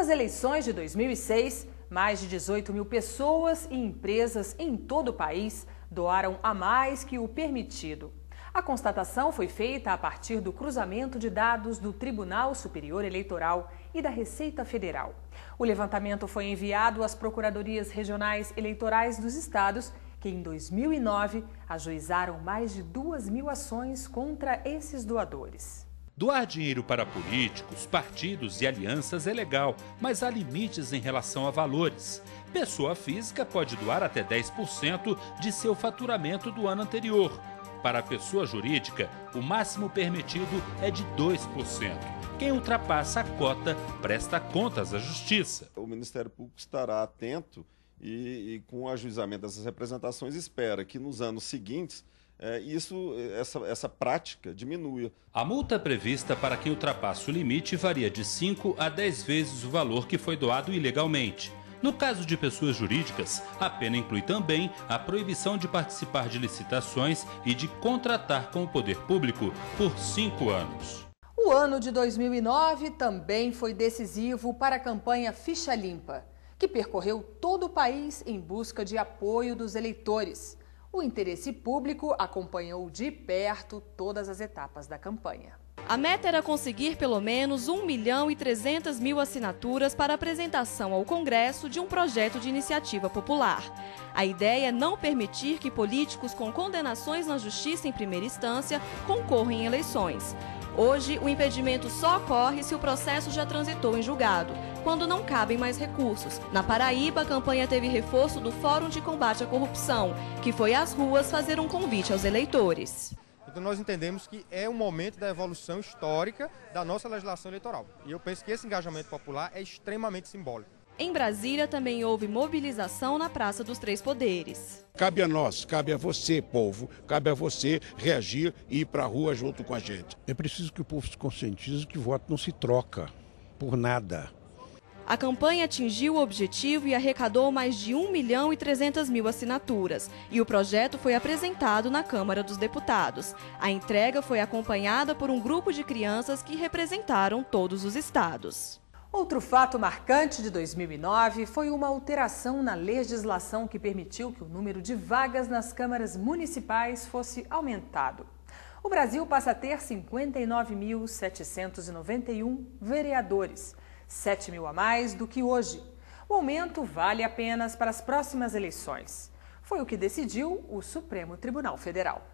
Nas eleições de 2006, mais de 18 mil pessoas e empresas em todo o país doaram a mais que o permitido. A constatação foi feita a partir do cruzamento de dados do Tribunal Superior Eleitoral e da Receita Federal. O levantamento foi enviado às procuradorias regionais eleitorais dos estados, que em 2009 ajuizaram mais de 2.000 ações contra esses doadores. Doar dinheiro para políticos, partidos e alianças é legal, mas há limites em relação a valores. Pessoa física pode doar até 10% de seu faturamento do ano anterior. Para a pessoa jurídica, o máximo permitido é de 2%. Quem ultrapassa a cota presta contas à Justiça. O Ministério Público estará atento e com o ajuizamento dessas representações, espera que nos anos seguintes essa prática diminua. A multa prevista para quem ultrapassa o limite varia de 5 a 10 vezes o valor que foi doado ilegalmente. No caso de pessoas jurídicas, a pena inclui também a proibição de participar de licitações e de contratar com o poder público por 5 anos. O ano de 2009 também foi decisivo para a campanha Ficha Limpa, que percorreu todo o país em busca de apoio dos eleitores. O interesse público acompanhou de perto todas as etapas da campanha. A meta era conseguir pelo menos 1.300.000 assinaturas para apresentação ao Congresso de um projeto de iniciativa popular. A ideia é não permitir que políticos com condenações na justiça em primeira instância concorram em eleições. Hoje, o impedimento só ocorre se o processo já transitou em julgado, quando não cabem mais recursos. Na Paraíba, a campanha teve reforço do Fórum de Combate à Corrupção, que foi às ruas fazer um convite aos eleitores. Então nós entendemos que é um momento da evolução histórica da nossa legislação eleitoral. E eu penso que esse engajamento popular é extremamente simbólico. Em Brasília também houve mobilização na Praça dos Três Poderes. Cabe a nós, cabe a você, povo, cabe a você reagir e ir para a rua junto com a gente. É preciso que o povo se conscientize que voto não se troca por nada. A campanha atingiu o objetivo e arrecadou mais de 1.300.000 assinaturas. E o projeto foi apresentado na Câmara dos Deputados. A entrega foi acompanhada por um grupo de crianças que representaram todos os estados. Outro fato marcante de 2009 foi uma alteração na legislação que permitiu que o número de vagas nas câmaras municipais fosse aumentado. O Brasil passa a ter 59.791 vereadores, 7.000 a mais do que hoje. O aumento vale apenas para as próximas eleições. Foi o que decidiu o Supremo Tribunal Federal.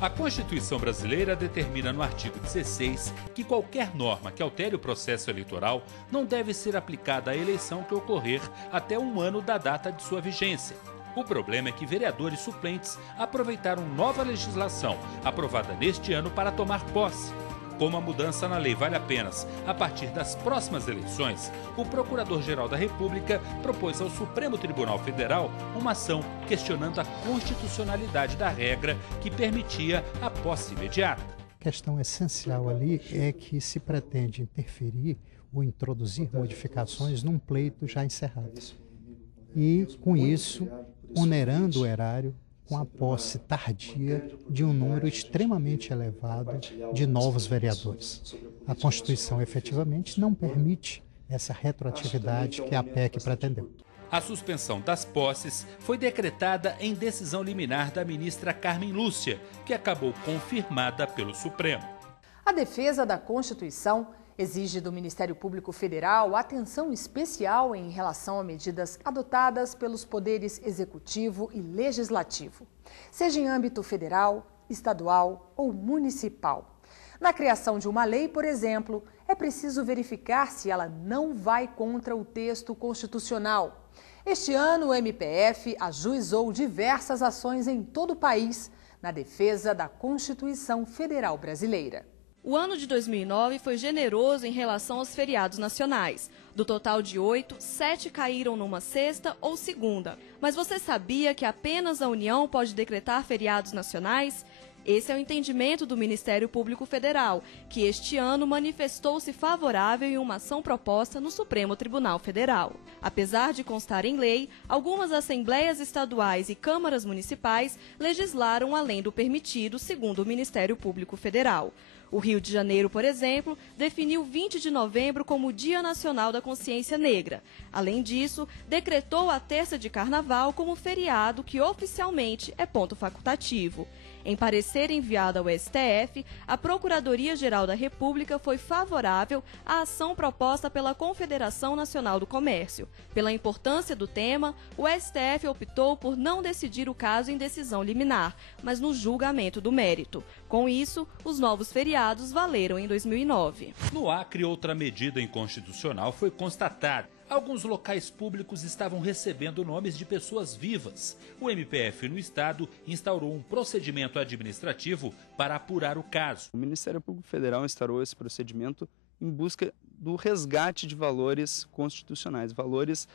A Constituição brasileira determina no artigo 16 que qualquer norma que altere o processo eleitoral não deve ser aplicada à eleição que ocorrer até um ano da data de sua vigência. O problema é que vereadores suplentes aproveitaram nova legislação aprovada neste ano para tomar posse. Como a mudança na lei vale apenas a partir das próximas eleições, o Procurador-Geral da República propôs ao Supremo Tribunal Federal uma ação questionando a constitucionalidade da regra que permitia a posse imediata. A questão essencial ali é que se pretende interferir ou introduzir modificações num pleito já encerrado. E, com isso, onerando o erário com a posse tardia de um número extremamente elevado de novos vereadores. A Constituição efetivamente não permite essa retroatividade que a PEC pretendeu. A suspensão das posses foi decretada em decisão liminar da ministra Carmen Lúcia, que acabou confirmada pelo Supremo. A defesa da Constituição exige do Ministério Público Federal atenção especial em relação a medidas adotadas pelos poderes executivo e legislativo, seja em âmbito federal, estadual ou municipal. Na criação de uma lei, por exemplo, é preciso verificar se ela não vai contra o texto constitucional. Este ano, o MPF ajuizou diversas ações em todo o país na defesa da Constituição Federal Brasileira. O ano de 2009 foi generoso em relação aos feriados nacionais. Do total de 8, 7 caíram numa sexta ou segunda. Mas você sabia que apenas a União pode decretar feriados nacionais? Esse é o entendimento do Ministério Público Federal, que este ano manifestou-se favorável em uma ação proposta no Supremo Tribunal Federal. Apesar de constar em lei, algumas assembleias estaduais e câmaras municipais legislaram além do permitido, segundo o Ministério Público Federal. O Rio de Janeiro, por exemplo, definiu 20 de novembro como Dia Nacional da Consciência Negra. Além disso, decretou a terça de Carnaval como feriado que oficialmente é ponto facultativo. Em parecer enviado ao STF, a Procuradoria-Geral da República foi favorável à ação proposta pela Confederação Nacional do Comércio. Pela importância do tema, o STF optou por não decidir o caso em decisão liminar, mas no julgamento do mérito. Com isso, os novos feriados valeram em 2009. No Acre, outra medida inconstitucional foi constatada. Alguns locais públicos estavam recebendo nomes de pessoas vivas. O MPF no estado instaurou um procedimento administrativo para apurar o caso. O Ministério Público Federal instaurou esse procedimento em busca do resgate de valores constitucionais, valores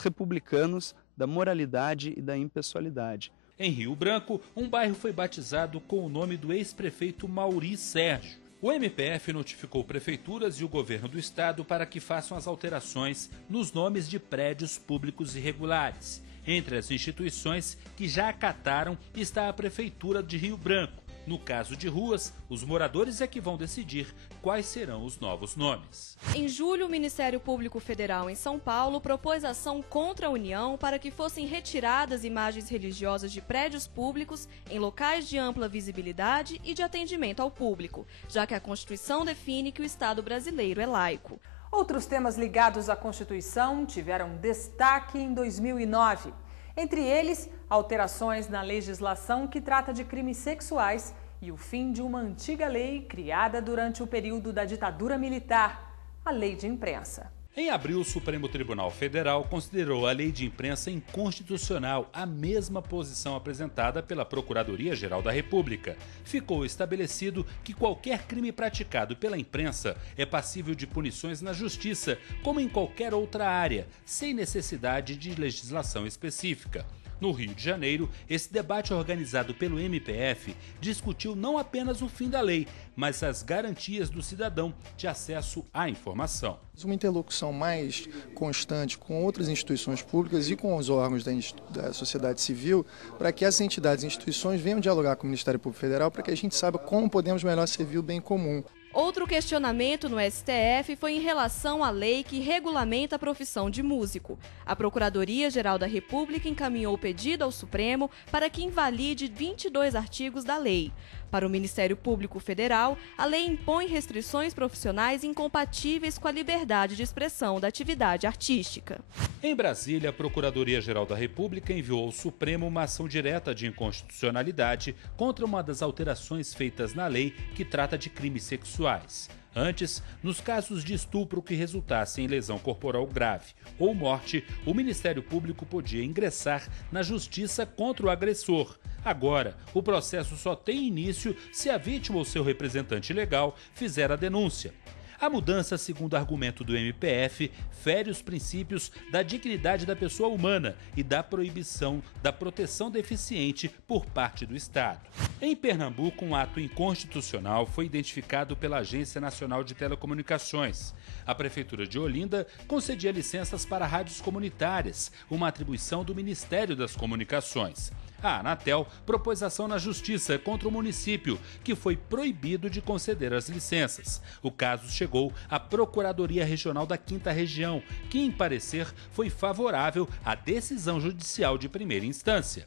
republicanos, da moralidade e da impessoalidade. Em Rio Branco, um bairro foi batizado com o nome do ex-prefeito Mauri Sérgio. O MPF notificou prefeituras e o governo do estado para que façam as alterações nos nomes de prédios públicos irregulares. Entre as instituições que já acataram está a Prefeitura de Rio Branco. No caso de ruas, os moradores é que vão decidir quais serão os novos nomes. Em julho, o Ministério Público Federal em São Paulo propôs ação contra a União para que fossem retiradas imagens religiosas de prédios públicos em locais de ampla visibilidade e de atendimento ao público, já que a Constituição define que o Estado brasileiro é laico. Outros temas ligados à Constituição tiveram destaque em 2009. Entre eles, alterações na legislação que trata de crimes sexuais e o fim de uma antiga lei criada durante o período da ditadura militar, a Lei de Imprensa. Em abril, o Supremo Tribunal Federal considerou a Lei de Imprensa inconstitucional, a mesma posição apresentada pela Procuradoria-Geral da República. Ficou estabelecido que qualquer crime praticado pela imprensa é passível de punições na Justiça, como em qualquer outra área, sem necessidade de legislação específica. No Rio de Janeiro, esse debate organizado pelo MPF discutiu não apenas o fim da lei, mas as garantias do cidadão de acesso à informação. Uma interlocução mais constante com outras instituições públicas e com os órgãos da sociedade civil, para que essas entidades e instituições venham dialogar com o Ministério Público Federal para que a gente saiba como podemos melhor servir o bem comum. Outro questionamento no STF foi em relação à lei que regulamenta a profissão de músico. A Procuradoria-Geral da República encaminhou o pedido ao Supremo para que invalide 22 artigos da lei. Para o Ministério Público Federal, a lei impõe restrições profissionais incompatíveis com a liberdade de expressão da atividade artística. Em Brasília, a Procuradoria-Geral da República enviou ao Supremo uma ação direta de inconstitucionalidade contra uma das alterações feitas na lei que trata de crimes sexuais. Antes, nos casos de estupro que resultassem em lesão corporal grave ou morte, o Ministério Público podia ingressar na Justiça contra o agressor. Agora, o processo só tem início se a vítima ou seu representante legal fizer a denúncia. A mudança, segundo o argumento do MPF, fere os princípios da dignidade da pessoa humana e da proibição da proteção deficiente por parte do Estado. Em Pernambuco, um ato inconstitucional foi identificado pela Agência Nacional de Telecomunicações. A Prefeitura de Olinda concedia licenças para rádios comunitárias, uma atribuição do Ministério das Comunicações. A Anatel propôs ação na Justiça contra o município, que foi proibido de conceder as licenças. O caso chegou à Procuradoria Regional da 5ª Região, que, em parecer, foi favorável à decisão judicial de primeira instância.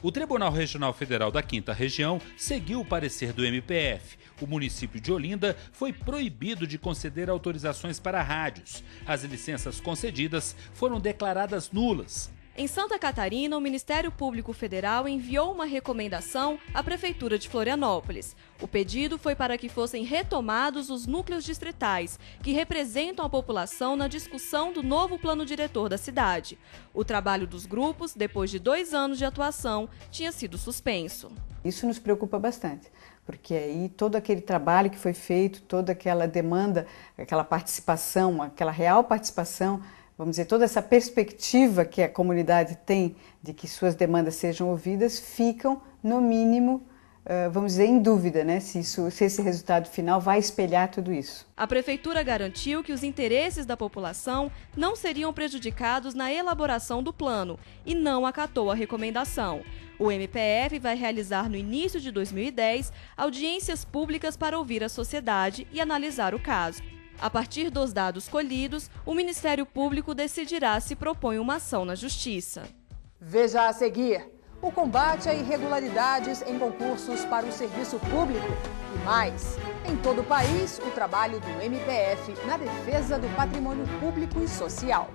O Tribunal Regional Federal da 5ª Região seguiu o parecer do MPF. O município de Olinda foi proibido de conceder autorizações para rádios. As licenças concedidas foram declaradas nulas. Em Santa Catarina, o Ministério Público Federal enviou uma recomendação à Prefeitura de Florianópolis. O pedido foi para que fossem retomados os núcleos distritais, que representam a população na discussão do novo plano diretor da cidade. O trabalho dos grupos, depois de 2 anos de atuação, tinha sido suspenso. Isso nos preocupa bastante, porque aí todo aquele trabalho que foi feito, toda aquela demanda, aquela participação, aquela real participação, vamos dizer, toda essa perspectiva que a comunidade tem de que suas demandas sejam ouvidas, ficam, no mínimo, vamos dizer, em dúvida, né? Se esse resultado final vai espelhar tudo isso. A Prefeitura garantiu que os interesses da população não seriam prejudicados na elaboração do plano e não acatou a recomendação. O MPF vai realizar no início de 2010 audiências públicas para ouvir a sociedade e analisar o caso. A partir dos dados colhidos, o Ministério Público decidirá se propõe uma ação na Justiça. Veja a seguir: o combate a irregularidades em concursos para o serviço público e mais. Em todo o país, o trabalho do MPF na defesa do patrimônio público e social.